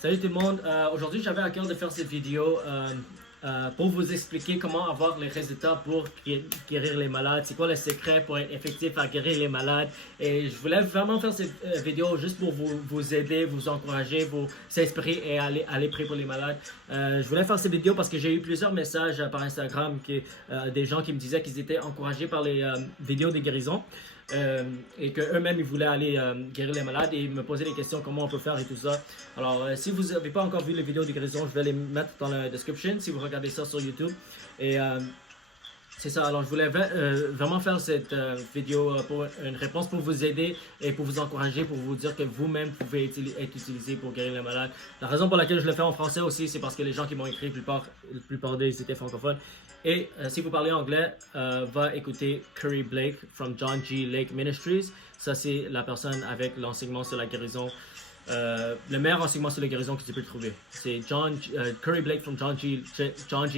Salut tout le monde. Aujourd'hui, j'avais à cœur de faire cette vidéo pour vous expliquer comment avoir les résultats pour guérir les malades. C'est quoi le secret pour être effectif à guérir les malades. Et je voulais vraiment faire cette vidéo juste pour vous aider, vous encourager, vous s'inspirer et aller prier pour les malades. Je voulais faire cette vidéo parce que j'ai eu plusieurs messages par Instagram, des gens qui me disaient qu'ils étaient encouragés par les vidéos de guérison. Et qu'eux-mêmes ils voulaient aller guérir les malades et ils me posaient des questions comment on peut faire et tout ça. Alors si vous n'avez pas encore vu les vidéos de guérison, je vais les mettre dans la description si vous regardez ça sur YouTube. Et c'est ça, alors je voulais vraiment faire cette vidéo pour une réponse pour vous aider et pour vous encourager, pour vous dire que vous-même pouvez être utilisé pour guérir les malades. La raison pour laquelle je le fais en français aussi, c'est parce que les gens qui m'ont écrit, la plupart d'eux étaient francophones. Et si vous parlez anglais, va écouter Curry Blake from John G. Lake Ministries. Ça, c'est la personne avec l'enseignement sur la guérison. Le meilleur enseignement sur la guérison que tu peux trouver. C'est Curry Blake from John G.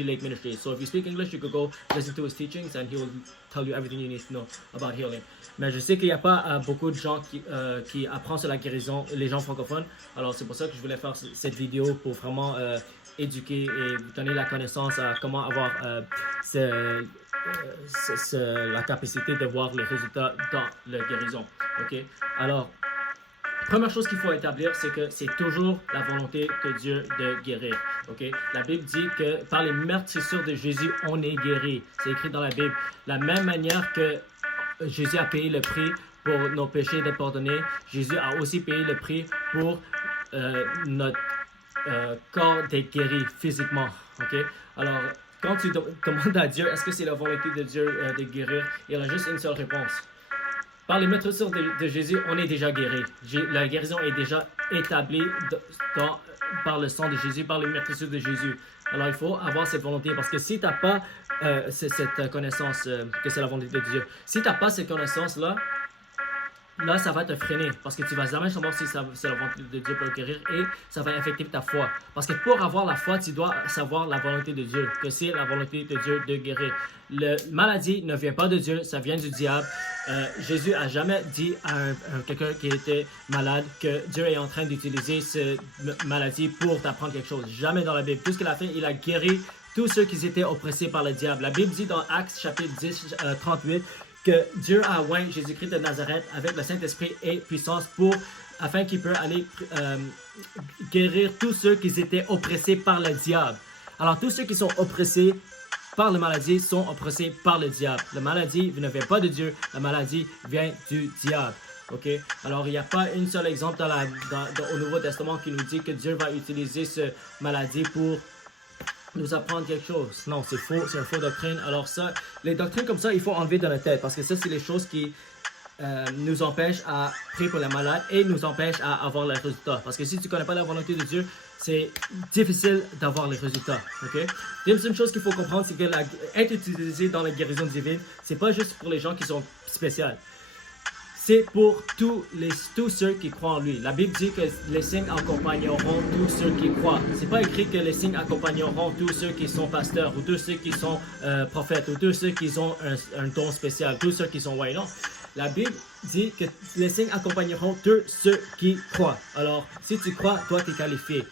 Lake Ministries. So if you speak English, you could go listen to his teachings and he will tell you everything you need to know about healing. Mais je sais qu'il n'y a pas beaucoup de gens qui apprennent sur la guérison, les gens francophones. Alors c'est pour ça que je voulais faire cette vidéo pour vraiment éduquer et vous donner la connaissance à comment avoir la capacité de voir les résultats dans la guérison. Ok? Alors, première chose qu'il faut établir, c'est que c'est toujours la volonté de Dieu de guérir. Okay? La Bible dit que par les meurtrissures de Jésus, on est guéri. C'est écrit dans la Bible. La même manière que Jésus a payé le prix pour nos péchés d'être pardonnés, Jésus a aussi payé le prix pour notre corps d'être guéri physiquement. Okay? Alors, quand tu demandes à Dieu, est-ce que c'est la volonté de Dieu de guérir, il y a juste une seule réponse. Par les meurtrissures de Jésus, on est déjà guéri. La guérison est déjà établie par le sang de Jésus, par les meurtrissures de Jésus. Alors, il faut avoir cette volonté parce que si tu n'as pas cette connaissance que c'est la volonté de Dieu, si tu n'as pas cette connaissance-là, là, ça va te freiner parce que tu ne vas jamais savoir si c'est la volonté de Dieu pour le guérir et ça va affecter ta foi. Parce que pour avoir la foi, tu dois savoir la volonté de Dieu, que c'est la volonté de Dieu de guérir. La maladie ne vient pas de Dieu, ça vient du diable. Jésus n'a jamais dit à quelqu'un qui était malade que Dieu est en train d'utiliser cette maladie pour t'apprendre quelque chose. Jamais dans la Bible. Tout ce qu'il a fait, il a guéri tous ceux qui étaient oppressés par le diable. La Bible dit dans Actes chapitre 10, 38, que Dieu a oint Jésus-Christ de Nazareth avec le Saint-Esprit et puissance afin qu'il puisse aller guérir tous ceux qui étaient oppressés par le diable. Alors tous ceux qui sont oppressés par la maladie sont oppressés par le diable. La maladie ne vient pas de Dieu, la maladie vient du diable. Okay? Alors il n'y a pas un seul exemple au Nouveau Testament qui nous dit que Dieu va utiliser cette maladie pour nous apprendre quelque chose. Non, c'est faux, c'est une fausse doctrine. Alors ça, les doctrines comme ça, il faut enlever de notre tête parce que ça, c'est les choses qui nous empêchent à prier pour les malades et nous empêchent à avoir les résultats. Parce que si tu ne connais pas la volonté de Dieu, c'est difficile d'avoir les résultats. Okay? Deuxième chose qu'il faut comprendre, c'est que être utilisé dans la guérison divine, c'est pas juste pour les gens qui sont spéciaux. C'est pour tous ceux qui croient en lui. La Bible dit que les signes accompagneront tous ceux qui croient. C'est pas écrit que les signes accompagneront tous ceux qui sont pasteurs ou tous ceux qui sont prophètes ou tous ceux qui ont un don spécial, tous ceux qui sont non. La Bible dit que les signes accompagneront tous ceux qui croient. Alors, si tu crois, toi, tu es qualifié.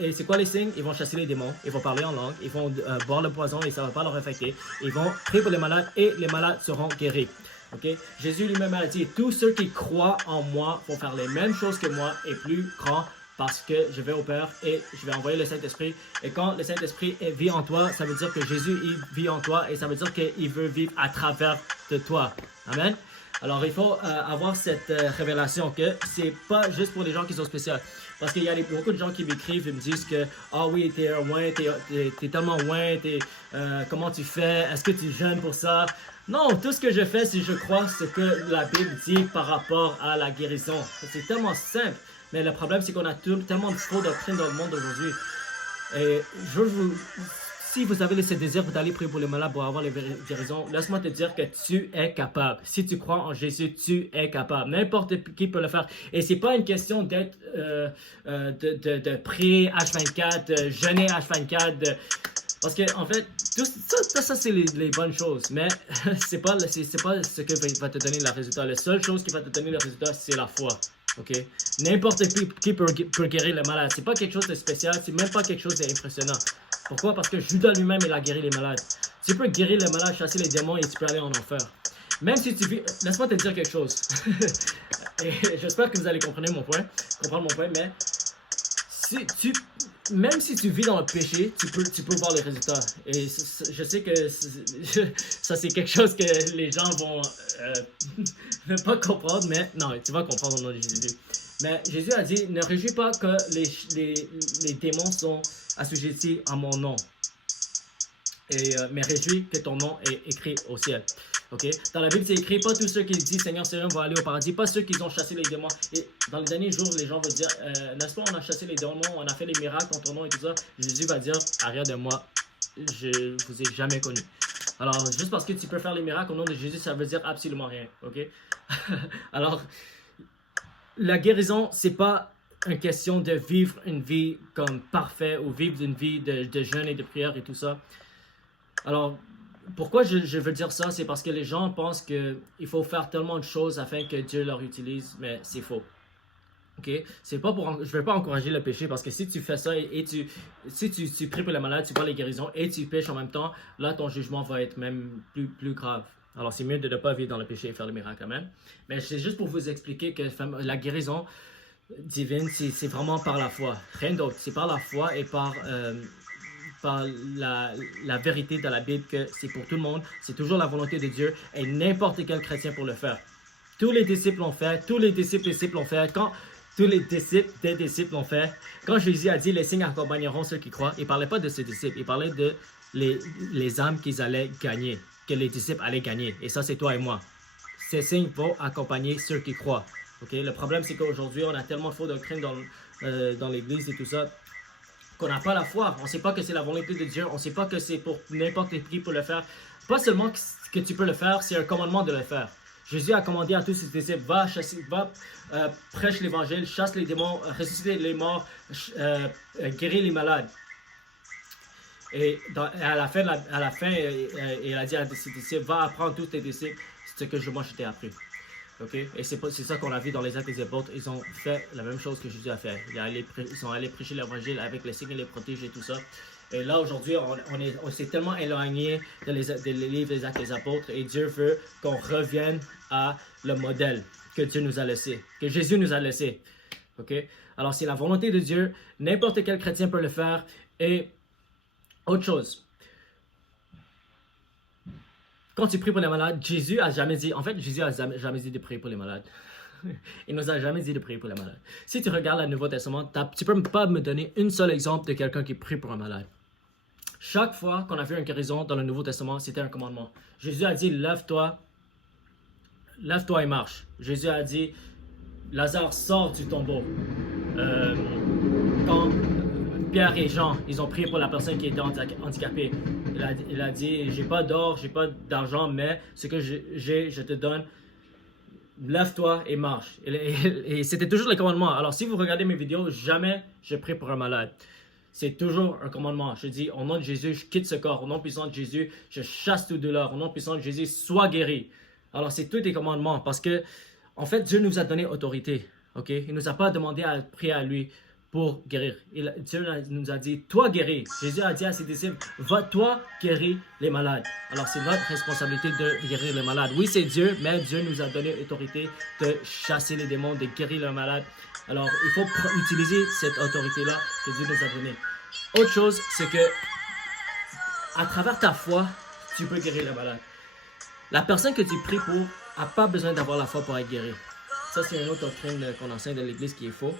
Et c'est quoi les signes? Ils vont chasser les démons, ils vont parler en langue, ils vont boire le poison et ça ne va pas leur affecter. Ils vont prier pour les malades et les malades seront guéris. Okay? Jésus lui-même a dit, tous ceux qui croient en moi vont faire les mêmes choses que moi et plus grand parce que je vais au Père et je vais envoyer le Saint-Esprit. Et quand le Saint-Esprit vit en toi, ça veut dire que Jésus il vit en toi et ça veut dire qu'il veut vivre à travers de toi. Amen. Alors il faut avoir cette révélation que c'est pas juste pour les gens qui sont spéciaux. Parce qu'il y a beaucoup de gens qui m'écrivent et me disent que « Ah oui, t'es loin, t'es tellement loin, comment tu fais? Est-ce que tu jeûnes pour ça? » Non, tout ce que je fais, c'est je crois ce que la Bible dit par rapport à la guérison. C'est tellement simple. Mais le problème, c'est qu'on a tellement de faux doctrines dans le monde aujourd'hui. Et si vous avez ce désir d'aller prier pour les malades pour avoir les guérisons, laisse-moi te dire que tu es capable. Si tu crois en Jésus, tu es capable. N'importe qui peut le faire. Et c'est pas une question d'être de prier H24, de jeûner H24, parce que en fait, tout ça c'est les bonnes choses, mais c'est pas ce que va te donner le résultat. La seule chose qui va te donner le résultat, c'est la foi. Ok? N'importe qui peut guérir les malades. C'est pas quelque chose de spécial, c'est même pas quelque chose d'impressionnant. Pourquoi? Parce que Judas lui-même, il a guéri les malades. Tu peux guérir les malades, chasser les démons et tu peux aller en enfer. Même si tu vis... Laisse-moi te dire quelque chose. Et j'espère que vous allez comprendre mon point, mais même si tu vis dans le péché, tu peux voir les résultats. Et je sais que ça, c'est quelque chose que les gens vont ne pas comprendre, mais non, tu vas comprendre au nom de Jésus. Mais Jésus a dit, ne réjouis pas que les démons sont assujettis à mon nom. Mais réjouis que ton nom est écrit au ciel. Okay? Dans la Bible, c'est écrit, pas tous ceux qui disent Seigneur, Seigneur vont aller au paradis, pas ceux qui ont chassé les démons. Et dans les derniers jours, les gens vont dire, n'est-ce pas, on a chassé les démons, on a fait les miracles en ton nom et tout ça. Jésus va dire, arrière de moi, je vous ai jamais connu. Alors, juste parce que tu peux faire les miracles au nom de Jésus, ça veut dire absolument rien. Ok? Alors, la guérison, c'est pas une question de vivre une vie comme parfaite ou vivre une vie de jeûne et de prière et tout ça. Alors, pourquoi je veux dire ça? C'est parce que les gens pensent qu'il faut faire tellement de choses afin que Dieu leur utilise, mais c'est faux. Ok? C'est pas pour, je ne veux pas encourager le péché parce que si tu fais ça si tu pries pour les malades, tu vois les guérisons et tu pêches en même temps, là ton jugement va être même plus grave. Alors c'est mieux de ne pas vivre dans le péché et faire le miracle quand même. Mais c'est juste pour vous expliquer que la guérison divine, c'est vraiment par la foi. Rien d'autre. C'est par la foi et par la vérité de la Bible que c'est pour tout le monde, c'est toujours la volonté de Dieu et n'importe quel chrétien peut le faire. Tous les disciples l'ont fait, tous les disciples l'ont fait, tous les disciples des disciples l'ont fait. Quand Jésus a dit les signes accompagneront ceux qui croient, il ne parlait pas de ses disciples, il parlait de les âmes qu'ils allaient gagner, que les disciples allaient gagner. Et ça, c'est toi et moi. Ces signes vont accompagner ceux qui croient. Okay? Le problème, c'est qu'aujourd'hui, on a tellement de faux doctrines dans l'église et tout ça, qu'on n'a pas la foi. On ne sait pas que c'est la volonté de Dieu. On ne sait pas que c'est pour n'importe qui pour le faire. Pas seulement que tu peux le faire, c'est un commandement de le faire. Jésus a commandé à tous ses disciples, prêche l'évangile, chasse les démons, ressuscite les morts, guérit les malades. Et à la fin, il a dit à ses disciples, va apprendre tous tes disciples ce que moi je t'ai appris. Okay? Et c'est ça qu'on a vu dans les Actes des Apôtres. Ils ont fait la même chose que Jésus a fait. Ils sont allés prêcher l'évangile avec les signes et les prodiges et tout ça. Et là, aujourd'hui, on s'est tellement éloigné de les livres des Actes des Apôtres et Dieu veut qu'on revienne à le modèle que Dieu nous a laissé, que Jésus nous a laissé. Okay? Alors, c'est la volonté de Dieu. N'importe quel chrétien peut le faire. Et autre chose. Quand tu pries pour les malades, Jésus a jamais dit, jamais dit de prier pour les malades. Il nous a jamais dit de prier pour les malades. Si tu regardes le Nouveau Testament, tu peux pas me donner un seul exemple de quelqu'un qui prie pour un malade. Chaque fois qu'on a vu une guérison dans le Nouveau Testament, c'était un commandement. Jésus a dit, lève-toi et marche. Jésus a dit, Lazare sort du tombeau. Quand Pierre et Jean, ils ont prié pour la personne qui était handicapée. Il a dit, j'ai pas d'or, j'ai pas d'argent, mais ce que j'ai, je te donne. Lève-toi et marche. Et c'était toujours le commandement. Alors si vous regardez mes vidéos, jamais je prie pour un malade. C'est toujours un commandement. Je dis, au nom de Jésus, je quitte ce corps. Au nom puissant de Jésus, je chasse toute douleur. Au nom puissant de Jésus, sois guéri. Alors c'est tous des commandements parce que, en fait, Dieu nous a donné autorité. Okay? Il ne nous a pas demandé à prier à lui pour guérir. Dieu nous a dit, toi guéris. Jésus a dit à ses disciples, va toi guérir les malades. Alors c'est notre responsabilité de guérir les malades. Oui, c'est Dieu, mais Dieu nous a donné l'autorité de chasser les démons, de guérir les malades. Alors il faut utiliser cette autorité-là que Dieu nous a donnée. Autre chose, c'est que à travers ta foi, tu peux guérir les malades. La personne que tu pries pour n'a pas besoin d'avoir la foi pour être guérie. Ça, c'est une autre doctrine qu'on enseigne de l'Église qui est faux.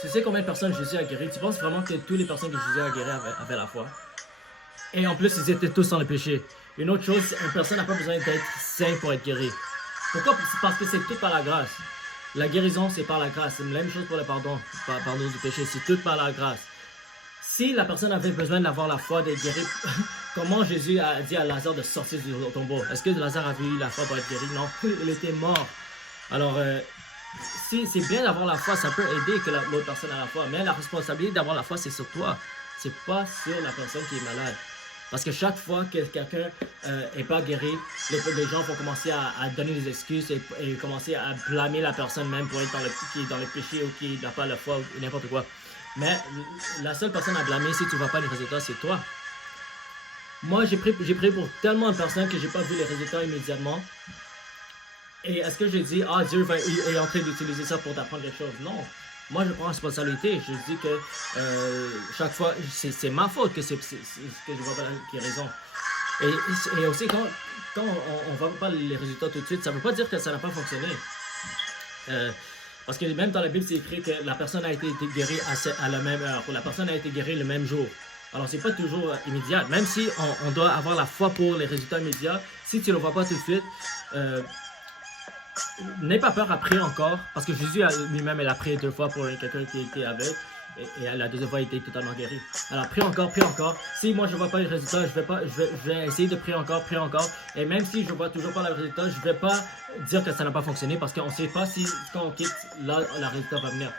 Tu sais combien de personnes Jésus a guéri? Tu penses vraiment que toutes les personnes que Jésus a guéri avaient la foi? Et en plus, ils étaient tous dans le péché. Une autre chose, une personne n'a pas besoin d'être saint pour être guérie. Pourquoi? Parce que c'est tout par la grâce. La guérison, c'est par la grâce. C'est la même chose pour le pardon du péché. C'est tout par la grâce. Si la personne avait besoin d'avoir la foi d'être guérie, comment Jésus a dit à Lazare de sortir du tombeau? Est-ce que Lazare avait eu la foi pour être guéri? Non, il était mort. Alors, si c'est bien d'avoir la foi, ça peut aider que l'autre personne a la foi. Mais la responsabilité d'avoir la foi, c'est sur toi. C'est pas sur la personne qui est malade. Parce que chaque fois que quelqu'un n'est pas guéri, les gens vont commencer à donner des excuses et commencer à blâmer la personne même pour être qui est dans le péché ou qui n'a pas la foi ou n'importe quoi. Mais la seule personne à blâmer si tu ne vois pas les résultats, c'est toi. Moi, j'ai prié pour tellement de personnes que j'ai pas vu les résultats immédiatement. Et est-ce que je dis, Dieu est en train d'utiliser ça pour t'apprendre quelque chose? Non. Moi, je prends responsabilité. Je dis que chaque fois, c'est ma faute que je vois pas la guérison. Et aussi, quand on voit pas les résultats tout de suite, ça veut pas dire que ça n'a pas fonctionné. Parce que même dans la Bible, c'est écrit que la personne a été guérie à la même heure, ou la personne a été guérie le même jour. Alors, c'est pas toujours immédiat. Même si on doit avoir la foi pour les résultats immédiats, si tu ne le vois pas tout de suite, n'aie pas peur à prier encore, parce que Jésus lui-même, il a prié 2 fois pour quelqu'un qui était aveugle, et la deuxième fois, il était totalement guéri. Alors, prie encore, prie encore. Si moi, je ne vois pas les résultats, je vais essayer de prier encore, et même si je ne vois toujours pas les résultats, je ne vais pas dire que ça n'a pas fonctionné, parce qu'on ne sait pas si, quand on quitte, là, le résultat va venir.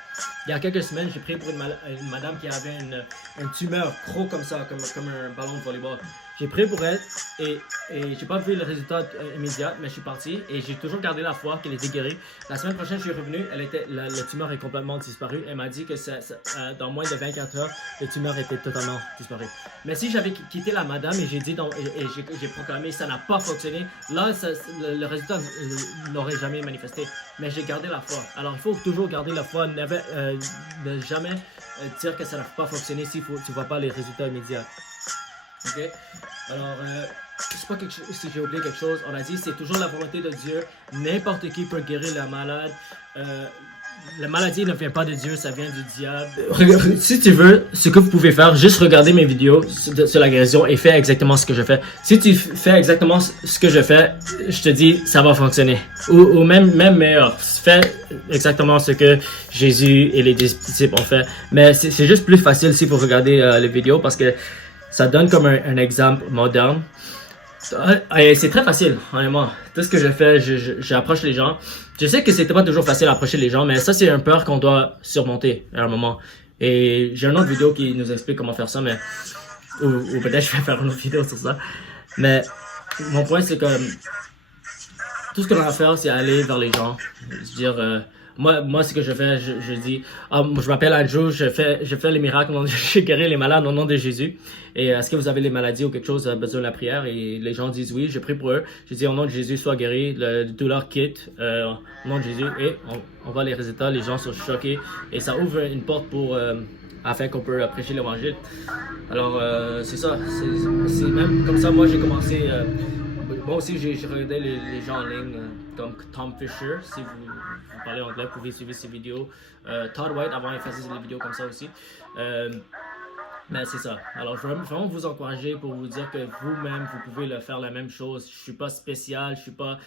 Il y a quelques semaines, j'ai prié pour une madame qui avait une tumeur gros comme ça, comme un ballon de volleyball. J'ai prié pour elle et j'ai pas vu le résultat immédiat, mais je suis parti et j'ai toujours gardé la foi qu'elle était guérie. La semaine prochaine, je suis revenu, la tumeur est complètement disparue. Elle m'a dit que dans moins de 24 heures, la tumeur était totalement disparue. Mais si j'avais quitté la madame et j'ai proclamé que ça n'a pas fonctionné, là, le résultat n'aurait jamais manifesté. Mais j'ai gardé la foi. Alors, il faut toujours garder la foi, ne jamais dire que ça n'a pas fonctionné si tu ne vois pas les résultats immédiats. Ok? Alors, je sais pas si j'ai oublié quelque chose. On a dit c'est toujours la volonté de Dieu. N'importe qui peut guérir la malade. La maladie ne vient pas de Dieu, ça vient du diable. Si tu veux, ce que vous pouvez faire, juste regarder mes vidéos sur la guérison et faire exactement ce que je fais. Si tu fais exactement ce que je fais, je te dis, ça va fonctionner. Ou même meilleur. Fais exactement ce que Jésus et les disciples ont fait. Mais c'est juste plus facile si vous regardez les vidéos parce que ça donne comme un exemple moderne. Et c'est très facile, honnêtement. Tout ce que je fais, j'approche les gens. Je sais que c'était pas toujours facile à approcher les gens, mais ça, c'est une peur qu'on doit surmonter à un moment. Et j'ai une autre vidéo qui nous explique comment faire ça, mais ou peut-être je vais faire une autre vidéo sur ça. Mais mon point, c'est que tout ce qu'on a à faire, c'est aller vers les gens. Je veux dire, moi, ce que je fais, je dis, je m'appelle Andrew, je fais les miracles, je guéris les malades au nom de Jésus. Et est-ce que vous avez les maladies ou quelque chose, besoin de la prière? Et les gens disent oui, je prie pour eux. Je dis au nom de Jésus, sois guéri, le douleur quitte, au nom de Jésus. Et on voit les résultats, les gens sont choqués. Et ça ouvre une porte afin qu'on peut prêcher l'évangile. Alors, c'est ça. C'est même comme ça, moi, j'ai commencé. Moi aussi, j'ai regardé les gens en ligne comme Tom Fisher. Si vous parlez anglais, vous pouvez suivre ses vidéos. Todd White, avant, il faisait des vidéos comme ça aussi. Mais c'est ça. Alors, je veux vraiment vous encourager pour vous dire que vous-même, vous pouvez faire la même chose. Je suis pas spécial, je suis pas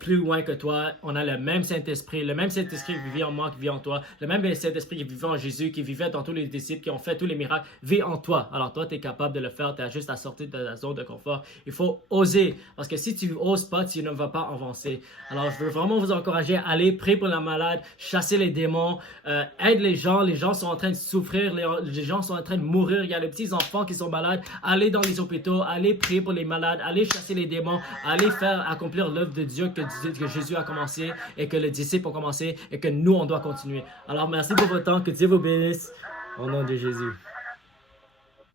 plus loin que toi. On a le même Saint-Esprit. Le même Saint-Esprit qui vit en moi, qui vit en toi. Le même Saint-Esprit qui vivait en Jésus, qui vivait dans tous les disciples, qui ont fait tous les miracles, vit en toi. Alors, toi, tu es capable de le faire. Tu as juste à sortir de ta zone de confort. Il faut oser. Parce que si tu oses pas, tu ne vas pas avancer. Alors, je veux vraiment vous encourager à aller prier pour la malade, chasser les démons, aide les gens. Les gens sont en train de souffrir. Les gens sont en train de mourir. Il y a les petits enfants qui sont malades. Allez dans les hôpitaux, allez prier pour les malades, allez chasser les démons, allez accomplir l'œuvre de Dieu que Jésus a commencé et que les disciples ont commencé et que nous, on doit continuer. Alors, merci pour votre temps. Que Dieu vous bénisse. Au nom de Jésus.